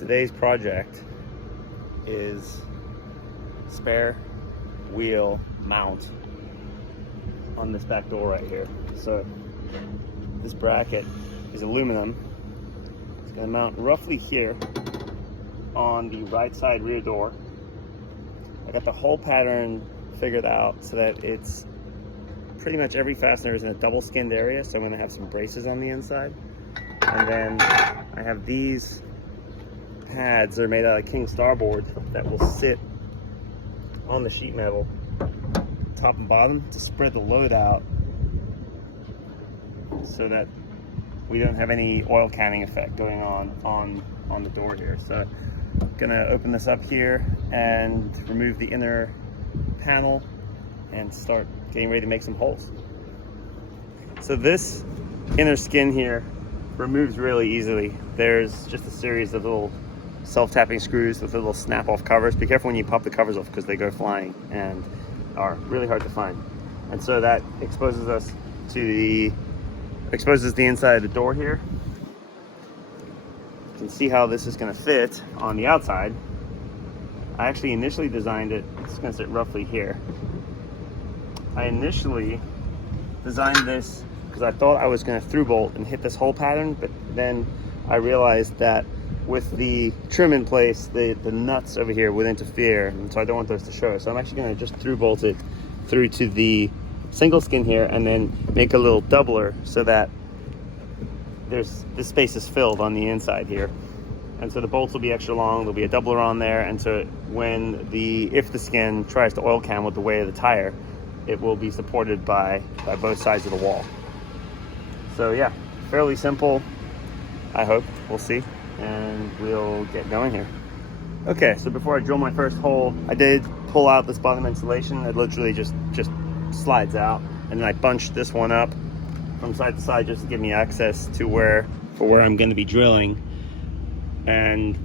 Today's project is spare wheel mount on this back door right here. So this bracket is aluminum. It's going to mount roughly here on the right side rear door. I got the whole pattern figured out so that it's pretty much every fastener is in a double skinned area, so I'm going to have some braces on the inside. And then I have these pads that are made out of king starboard that will sit on the sheet metal top and bottom to spread the load out so that we don't have any oil canning effect going on the door here. So I'm gonna open this up here and remove the inner panel and start getting ready to make some holes. So this inner skin here removes really easily. There's just a series of little self-tapping screws with little snap-off covers. Be careful when you pop the covers off because they go flying and are really hard to find. And so that exposes the inside of the door here. You can see how this is going to fit on the outside. I actually initially designed it, it's going to sit roughly here. I initially designed this because I thought I was going to through bolt and hit this hole pattern, but then I realized that with the trim in place, the nuts over here would interfere, and so I don't want those to show. So I'm actually going to just through bolt it through to the single skin here and then make a little doubler so that this space is filled on the inside here. And so the bolts will be extra long, there'll be a doubler on there, and so if the skin tries to oil can with the weight of the tire, it will be supported by both sides of the wall. So yeah, fairly simple, I hope. We'll see, and we'll get going here. Okay, so before I drill my first hole, I did pull out this bottom insulation. It literally just slides out, and then I bunched this one up from side to side just to give me access to where I'm going to be drilling, and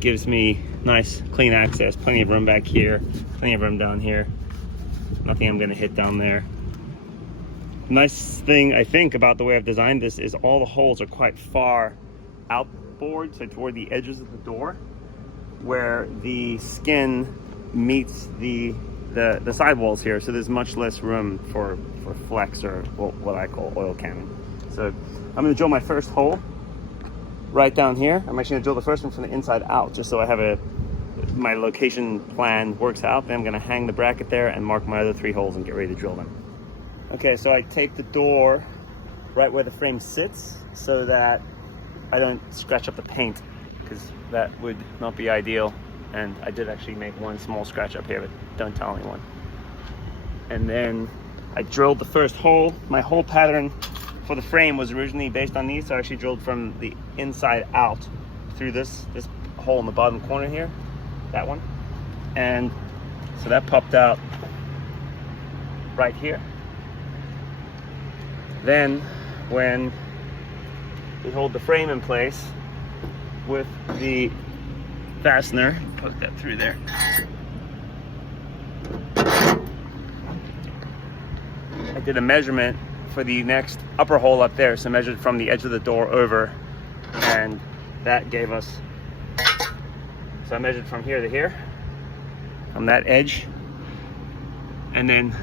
gives me nice clean access. Plenty of room back here, plenty of room down here, nothing I'm going to hit down there. Nice thing I think about the way I've designed this is all the holes are quite far outboard, so toward the edges of the door, where the skin meets the sidewalls here, so there's much less room for flex or what I call oil canning. So I'm going to drill my first hole right down here. I'm actually going to drill the first one from the inside out, just so I have my location plan works out. Then I'm going to hang the bracket there and mark my other 3 holes and get ready to drill them. Okay, so I taped the door right where the frame sits so that I don't scratch up the paint, because that would not be ideal. And I did actually make one small scratch up here, but don't tell anyone. And then I drilled the first hole. My hole pattern for the frame was originally based on these, so I actually drilled from the inside out through this hole in the bottom corner here, that one. And so that popped out right here. Then when we hold the frame in place with the fastener, poke that through there. I did a measurement for the next upper hole up there, so measured from the edge of the door over, and that gave us, so I measured from here to here, from that edge, and then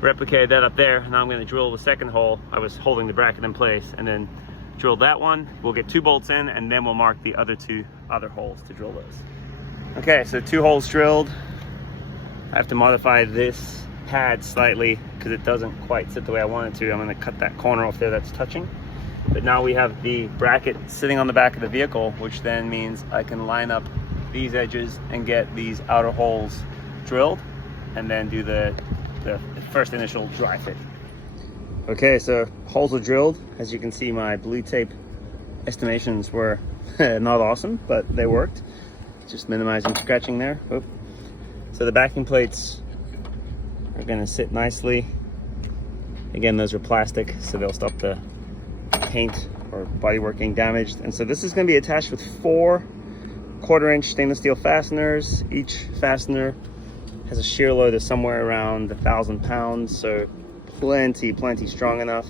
replicated that up there. Now I'm going to drill the second hole. I was holding the bracket in place, and then drill that one. We'll get 2 bolts in, and then we'll mark the other 2 holes to drill those. Okay, so 2 holes drilled. I have to modify this pad slightly because it doesn't quite sit the way I want it to. I'm going to cut that corner off there that's touching. But now we have the bracket sitting on the back of the vehicle, which then means I can line up these edges and get these outer holes drilled, and then do the first initial dry fit. Okay, so holes are drilled. As you can see, my blue tape estimations were not awesome, but they worked. Just minimizing scratching there. Oop. So the backing plates are going to sit nicely. Again, those are plastic, so they'll stop the paint or bodywork getting damaged. And so this is going to be attached with 4 1/4-inch stainless steel fasteners. Each fastener has a shear load of somewhere around 1,000 pounds, so plenty strong enough.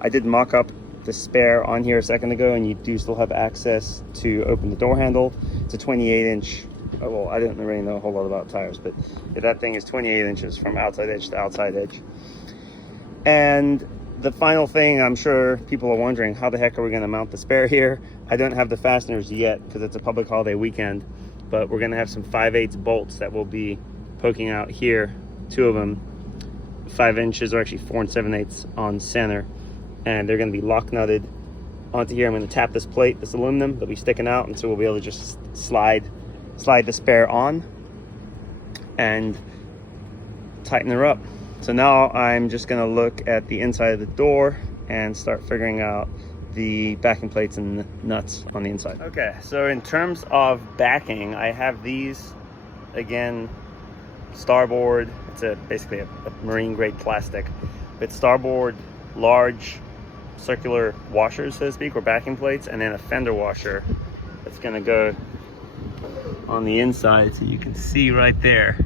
I did mock up the spare on here a second ago, and you do still have access to open the door handle. It's a 28-inch. Oh, well, I didn't really know a whole lot about tires, but that thing is 28 inches from outside edge to outside edge. And the final thing, I'm sure people are wondering, how the heck are we going to mount the spare here? I don't have the fasteners yet because it's a public holiday weekend, but we're going to have some 5/8 bolts that will be poking out here, 2 of them, 5 inches, or actually 4 7/8 on center, and they're going to be lock nutted onto here. I'm going to tap this plate, this aluminum that'll be sticking out, and so we'll be able to just slide the spare on and tighten her up. So now I'm just going to look at the inside of the door and start figuring out the backing plates and nuts on the inside. Okay, so in terms of backing, I have these, again, starboard. It's basically a marine grade plastic with starboard large circular washers, so to speak, or backing plates, and then a fender washer that's going to go on the inside, so you can see right there.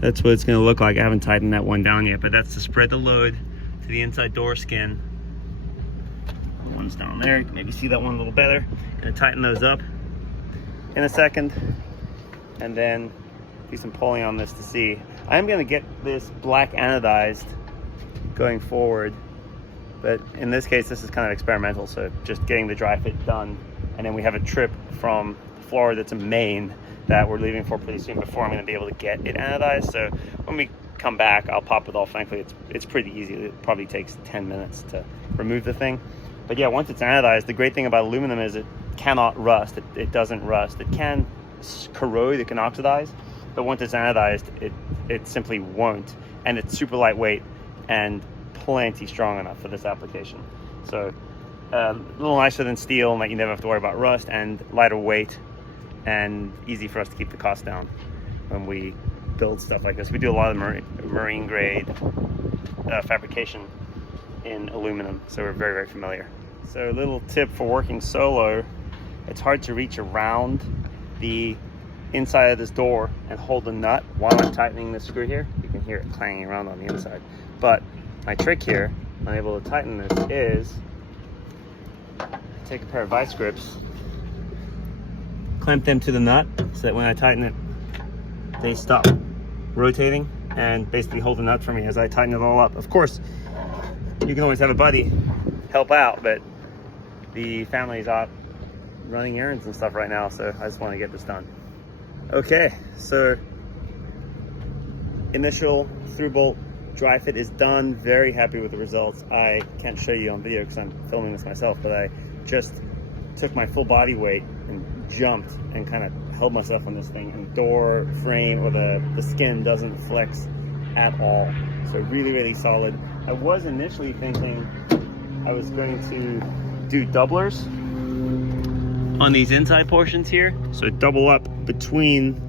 That's what it's going to look like. I haven't tightened that one down yet, but that's to spread the load to the inside door skin. One's down there, you can maybe see that one a little better. Going to tighten those up in a second, and then do some pulling on this to see. I'm going to get this black anodized going forward, but in this case this is kind of experimental, so just getting the dry fit done, and then we have a trip from Florida to Maine that we're leaving for pretty soon before I'm going to be able to get it anodized. So when we come back, I'll pop it off. Thankfully it's pretty easy. It probably takes 10 minutes to remove the thing, but yeah, once it's anodized, the great thing about aluminum is it cannot rust. It doesn't rust. It can corrode, it can oxidize, but once it's anodized, it simply won't, and it's super lightweight and plenty strong enough for this application. So a little nicer than steel, and that you never have to worry about rust, and lighter weight, and easy for us to keep the cost down when we build stuff like this. We do a lot of marine grade fabrication in aluminum, so we're very, very familiar. So a little tip for working solo: it's hard to reach around the inside of this door and hold the nut while I'm tightening the screw here. You can hear it clanging around on the inside, but my trick here, I'm able to tighten this, is take a pair of vice grips, clamp them to the nut so that when I tighten it, they stop rotating, and basically hold the nut for me as I tighten it all up. Of course, you can always have a buddy help out, but the family's out running errands and stuff right now, so I just want to get this done. Okay, so initial through bolt dry fit is done. Very happy with the results. I can't show you on video because I'm filming this myself, but I just took my full body weight and jumped and kind of held myself on this thing, and door frame, or the skin, doesn't flex at all. So really, really solid. I was initially thinking I was going to do doublers on these inside portions here, so double up between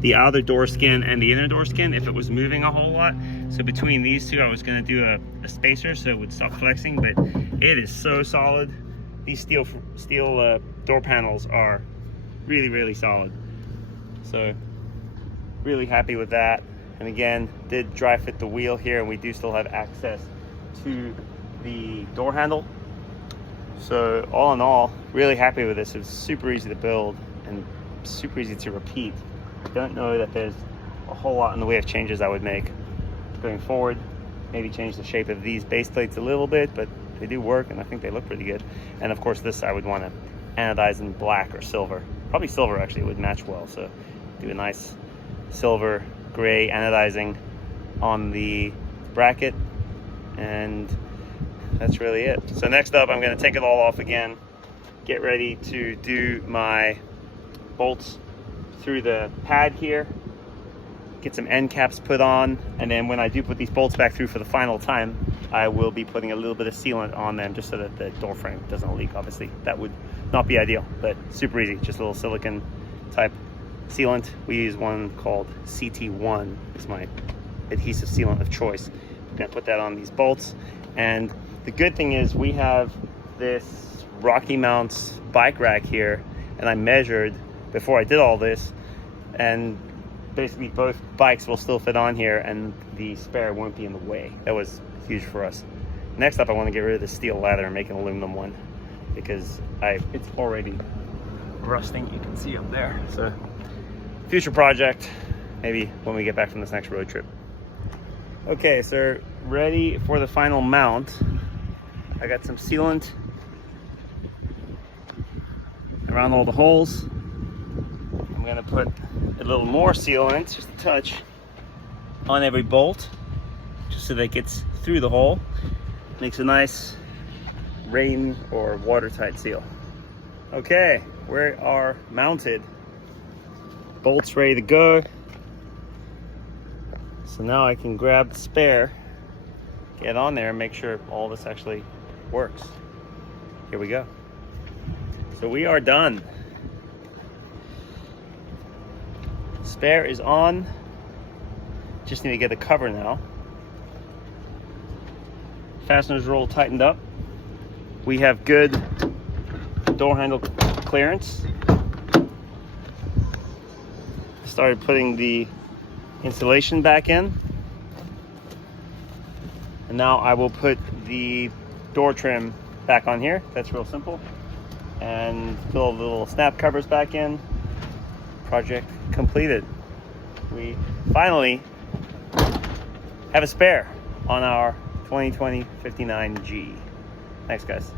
the outer door skin and the inner door skin if it was moving a whole lot. So between these two, I was going to do a spacer so it would stop flexing, but it is so solid. These steel door panels are really, really solid. So really happy with that. And again, did dry fit the wheel here, and we do still have access to the door handle. So all in all, really happy with this. It was super easy to build and super easy to repeat. I don't know that there's a whole lot in the way of changes I would make going forward. Maybe change the shape of these base plates a little bit, but they do work, and I think they look pretty good. And of course, this I would want to anodize in black or silver. Probably silver actually would match well. So do a nice silver gray anodizing on the bracket, and that's really it. So next up, I'm going to take it all off again, get ready to do my bolts through the pad here, get some end caps put on, and then when I do put these bolts back through for the final time, I will be putting a little bit of sealant on them just so that the door frame doesn't leak. Obviously that would not be ideal, but super easy, just a little silicone type sealant. We use one called CT1, is my adhesive sealant of choice. I'm gonna put that on these bolts, and the good thing is we have this Rocky Mounts bike rack here, and I measured before I did all this, and basically both bikes will still fit on here, and the spare won't be in the way. That was huge for us. Next up, I want to get rid of the steel lather and make an aluminum one because it's already rusting. You can see up there. So future project, maybe when we get back from this next road trip. Okay, so ready for the final mount. I got some sealant around all the holes. I'm gonna put a little more sealant, just a touch, on every bolt, just so that it gets through the hole. Makes a nice rain or watertight seal. Okay, we are mounted. Bolts ready to go. So now I can grab the spare, get on there, and make sure all this actually works. Here we go. So we are done. Spare is on. Just need to get the cover now. Fasteners are all tightened up. We have good door handle clearance. Started putting the insulation back in. And now I will put the door trim back on here. That's real simple. And fill the little snap covers back in. Project completed. We finally have a spare on our 2020 59G. Thanks, guys.